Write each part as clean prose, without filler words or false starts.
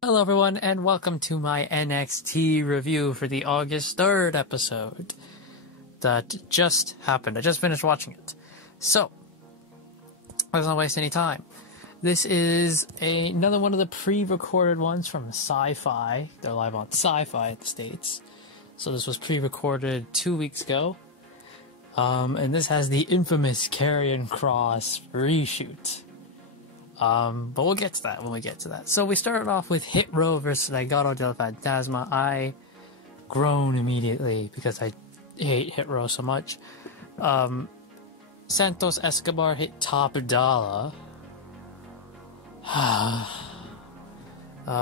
Hello everyone, and welcome to my NXT review for the August 3rd episode that just happened. I just finished watching it. So, let's not waste any time. This is another one of the pre-recorded ones from Sci-Fi. They're live on Sci-Fi in the States. So this was pre-recorded 2 weeks ago. And this has the infamous Karrion Kross reshoot. But we'll get to that when we get to that. So we started off with Hit Row versus Legado del Fantasma. I groan immediately because I hate Hit Row so much. Santos Escobar hit Top Dollar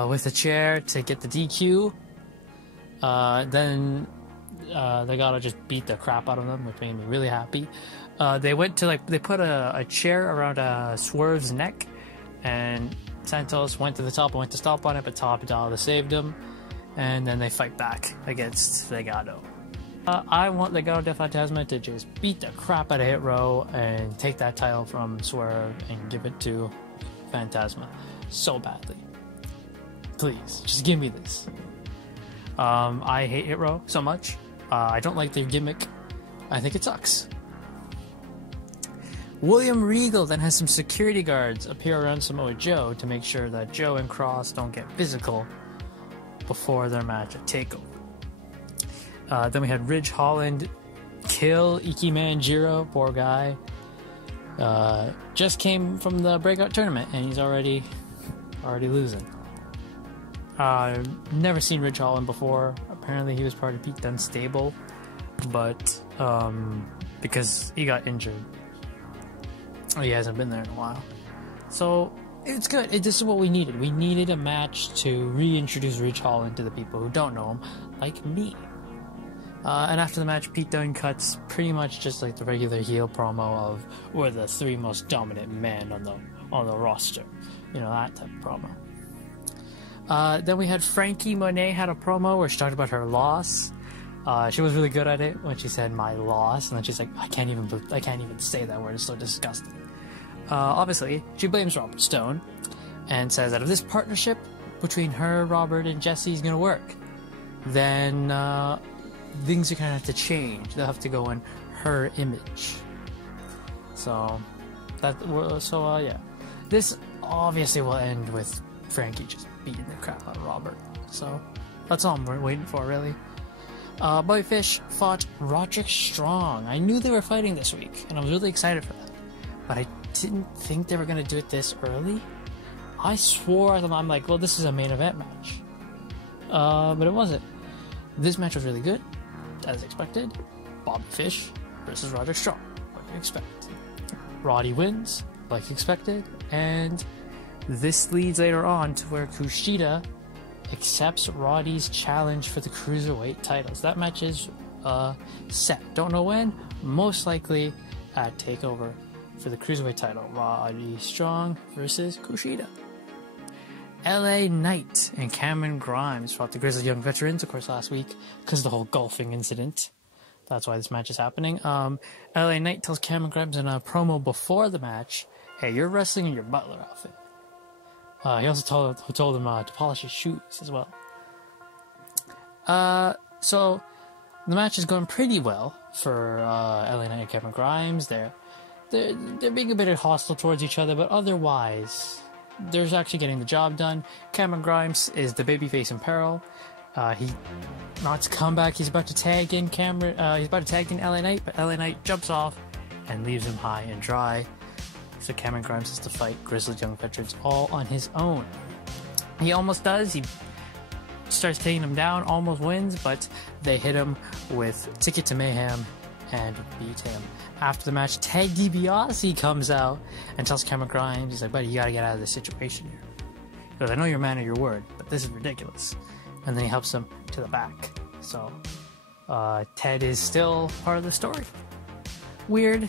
with a chair to get the DQ. Then Legado just beat the crap out of them, which made me really happy. They put a chair around Swerve's neck. And Santos went to the top and went to stomp on it, but Top Dollar saved him. And then they fight back against Legado. I want Legado del Fantasma to just beat the crap out of Hit Row and take that title from Swerve and give it to Fantasma so badly. Please, just give me this. I hate Hit Row so much. I don't like their gimmick. I think it sucks. William Regal then has some security guards appear around Samoa Joe to make sure that Joe and Cross don't get physical before their match at TakeOver. Then we had Ridge Holland kill Ike Manjiro, poor guy. Just came from the breakout tournament and he's already losing. Never seen Ridge Holland before. Apparently he was part of Pete Dunne's stable, but because he got injured. He hasn't been there in a while. So, it's good. This is what we needed. We needed a match to reintroduce Ridge Holland to the people who don't know him, like me. And after the match, Pete Dunne cuts pretty much just like the regular heel promo of we're the three most dominant men on the roster. You know, that type of promo. Then we had Frankie Monet had a promo where she talked about her loss. She was really good at it when she said my loss, and then she's like, I can't even say that word, it's so disgusting. Obviously, she blames Robert Stone and says that if this partnership between her, Robert, and Jesse is gonna work, then things are gonna have to change. They'll have to go in her image. Yeah. This obviously will end with Frankie just beating the crap out of Robert. So that's all I'm waiting for, really. Boyfish fought Roderick Strong. I knew they were fighting this week, and I was really excited for that. But I didn't think they were going to do it this early. I swore at them, I'm like, well, this is a main event match. But it wasn't. This match was really good, as expected. Bobby Fish versus Roderick Strong. What do you expect? Roddy wins, like expected, and this leads later on to where Kushida accepts Roddy's challenge for the Cruiserweight titles. That match is set. Don't know when. Most likely at TakeOver for the Cruiserweight title. Roddy Strong versus Kushida. LA Knight and Cameron Grimes fought the Grizzled Young Veterans, of course, last week because of the whole golfing incident. That's why this match is happening. LA Knight tells Cameron Grimes in a promo before the match, hey, you're wrestling in your butler outfit. He also told him to polish his shoes as well. So the match is going pretty well for LA Knight and Cameron Grimes. They're being a bit hostile towards each other, but otherwise, they're actually getting the job done. Cameron Grimes is the babyface in peril. He wants to come back. He's about to tag in LA Knight, but LA Knight jumps off and leaves him high and dry. So Cameron Grimes has to fight Grizzled Young Veterans all on his own. He almost does. He starts taking them down, almost wins, but they hit him with Ticket to Mayhem and beat him. After the match, Ted DiBiase comes out and tells Cameron Grimes, he's like, buddy, you gotta get out of this situation here. He goes, I know you're a man of your word, but this is ridiculous. And then he helps him to the back. So, Ted is still part of the story. Weird.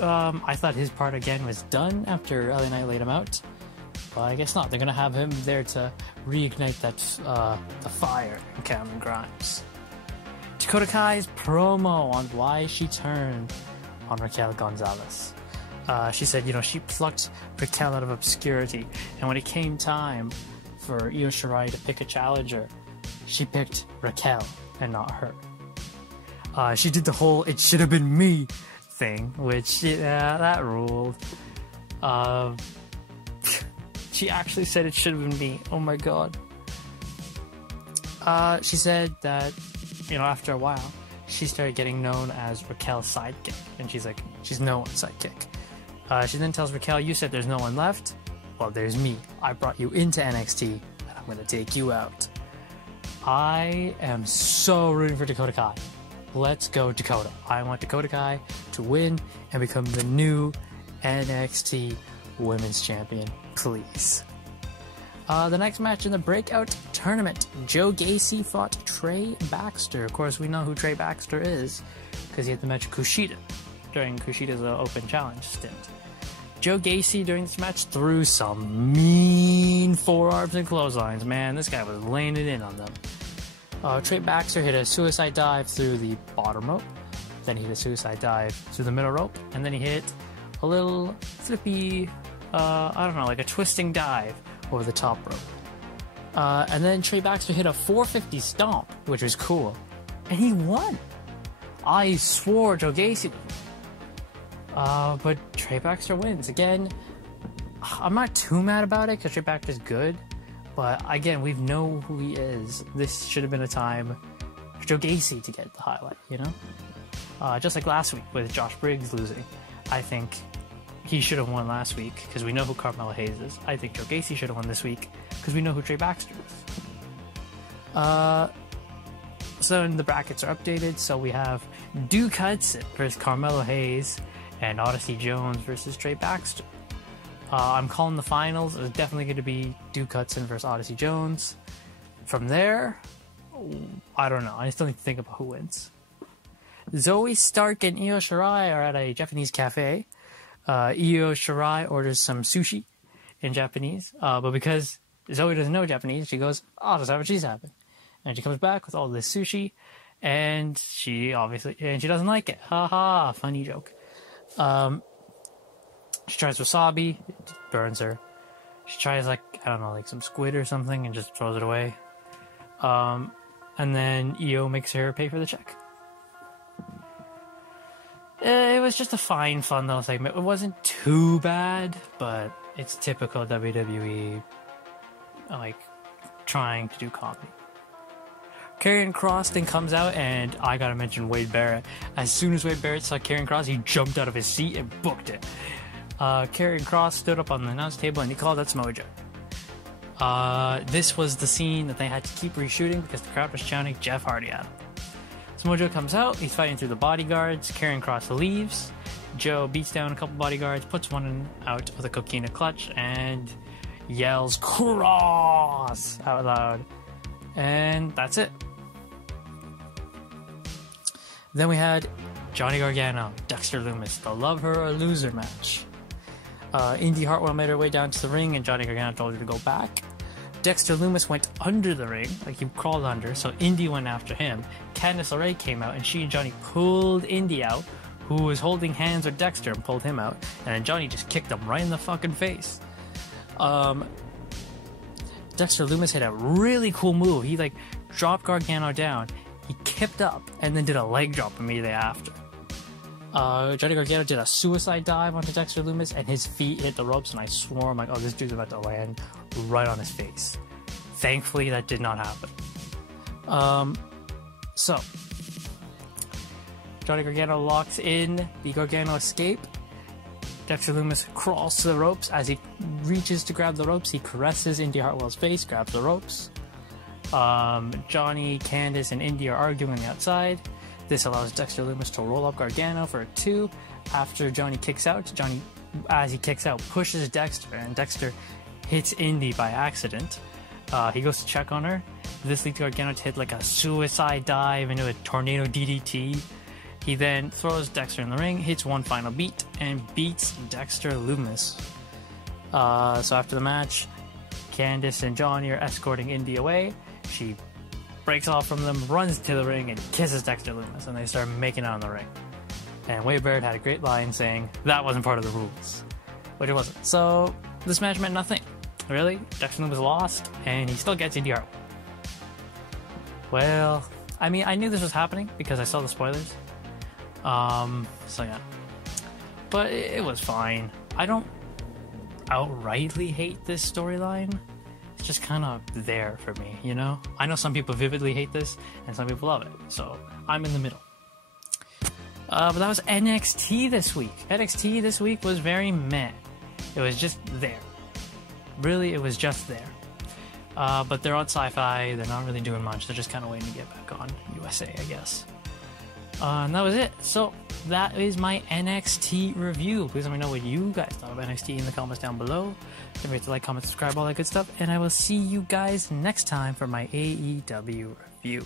I thought his part again was done after LA Knight laid him out, but I guess not. They're gonna have him there to reignite that the fire in Cameron Grimes. Dakota Kai's promo on why she turned on Raquel Gonzalez. She said, she plucked Raquel out of obscurity, and when it came time for Io Shirai to pick a challenger, she picked Raquel and not her. She did the whole "it should have been me" thing, which, yeah, that ruled. She actually said it should have been me. Oh my god. She said that, after a while, she started getting known as Raquel's sidekick. And she's like, she's no one's sidekick. She then tells Raquel, you said there's no one left? Well, there's me. I brought you into NXT, and I'm going to take you out. I am so rooting for Dakota Kai. Let's go, Dakota. I want Dakota Kai to win and become the new NXT Women's Champion, please. The next match in the Breakout Tournament, Joe Gacy fought Trey Baxter. Of course, we know who Trey Baxter is, because he had the match with Kushida during Kushida's Open Challenge stint. Joe Gacy, during this match, threw some mean forearms and clotheslines. Man, this guy was laying it in on them. Trey Baxter hit a suicide dive through the bottom rope, then he hit a suicide dive through the middle rope, and then he hit a little flippy, like a twisting dive over the top rope. And then Trey Baxter hit a 450 stomp, which was cool. And he won! I swore Joe Gacy would. But Trey Baxter wins. Again, I'm not too mad about it, because Trey Baxter's good. But again, we know who he is. This should have been a time for Joe Gacy to get the highlight, Just like last week with Josh Briggs losing. I think he should have won last week, because we know who Carmelo Hayes is. I think Joe Gacy should have won this week, because we know who Trey Baxter is. So the brackets are updated, so we have Duke Hudson versus Carmelo Hayes, and Odyssey Jones versus Trey Baxter. I'm calling the finals. It's definitely going to be Duke Hudson versus Odyssey Jones. From there, I don't know. I still need to think about who wins. Zoe Stark and Io Shirai are at a Japanese cafe. Io Shirai orders some sushi in Japanese, but because Zoe doesn't know Japanese, she goes, I'll just have what she's having. And she comes back with all this sushi, and she doesn't like it. Haha, funny joke. She tries wasabi, it burns her. She tries, some squid or something, and just throws it away. And then Io makes her pay for the check. It was just a fine, fun little segment. It wasn't too bad, but it's typical WWE, trying to do comedy. Karrion Kross then comes out, and I gotta mention Wade Barrett. As soon as Wade Barrett saw Karrion Kross, he jumped out of his seat and booked it. Karrion Kross stood up on the announce table, and he called out Samoa Joe. This was the scene that they had to keep reshooting because the crowd was chanting Jeff Hardy at him. Samoa Joe comes out, he's fighting through the bodyguards, Karrion Kross leaves, Joe beats down a couple bodyguards, puts one out with a coquina clutch, and yells Kross out loud. And that's it. Then we had Johnny Gargano, Dexter Lumis, the love her or loser match. Indy Hartwell made her way down to the ring, and Johnny Gargano told her to go back. Dexter Lumis went under the ring, he crawled under, so Indy went after him. Candice LeRae came out, and she and Johnny pulled Indy out, who was holding hands with Dexter, and pulled him out. And then Johnny just kicked him right in the fucking face. Dexter Lumis had a really cool move. He dropped Gargano down, he kicked up, and then did a leg drop immediately after. Johnny Gargano did a suicide dive onto Dexter Lumis, and his feet hit the ropes, and I swore, oh, this dude's about to land right on his face. Thankfully, that did not happen. So, Johnny Gargano locks in the Gargano escape. Dexter Lumis crawls to the ropes. As he reaches to grab the ropes, he caresses Indy Hartwell's face, grabs the ropes. Johnny, Candice, and Indy are arguing on the outside. This allows Dexter Lumis to roll up Gargano for a 2. After Johnny kicks out, Johnny, as he kicks out, pushes Dexter, and Dexter hits Indy by accident. He goes to check on her. This leads Gargano to hit a suicide dive into a tornado DDT. He then throws Dexter in the ring, hits one final beat, and beats Dexter Lumis. So after the match, Candice and Johnny are escorting Indy away. She breaks off from them, runs to the ring, and kisses Dexter Lumis, and they start making out in the ring. And Wade Barrett had a great line saying, that wasn't part of the rules. Which it wasn't. So, this match meant nothing. Really? Dexter was lost, and he still gets Indy Hartwell. Well, I mean, I knew this was happening because I saw the spoilers. So yeah. But it was fine. I don't outrightly hate this storyline. It's just kind of there for me, you know? I know some people vividly hate this, and some people love it. So, I'm in the middle. But that was NXT this week. NXT this week was very meh. It was just there. Really, it was just there. But they're on Sci-Fi. They're not really doing much. They're just kind of waiting to get back on USA, I guess. And that was it. So, that is my NXT review. Please let me know what you guys thought of NXT in the comments down below. Don't forget to like, comment, subscribe, all that good stuff. And I will see you guys next time for my AEW review.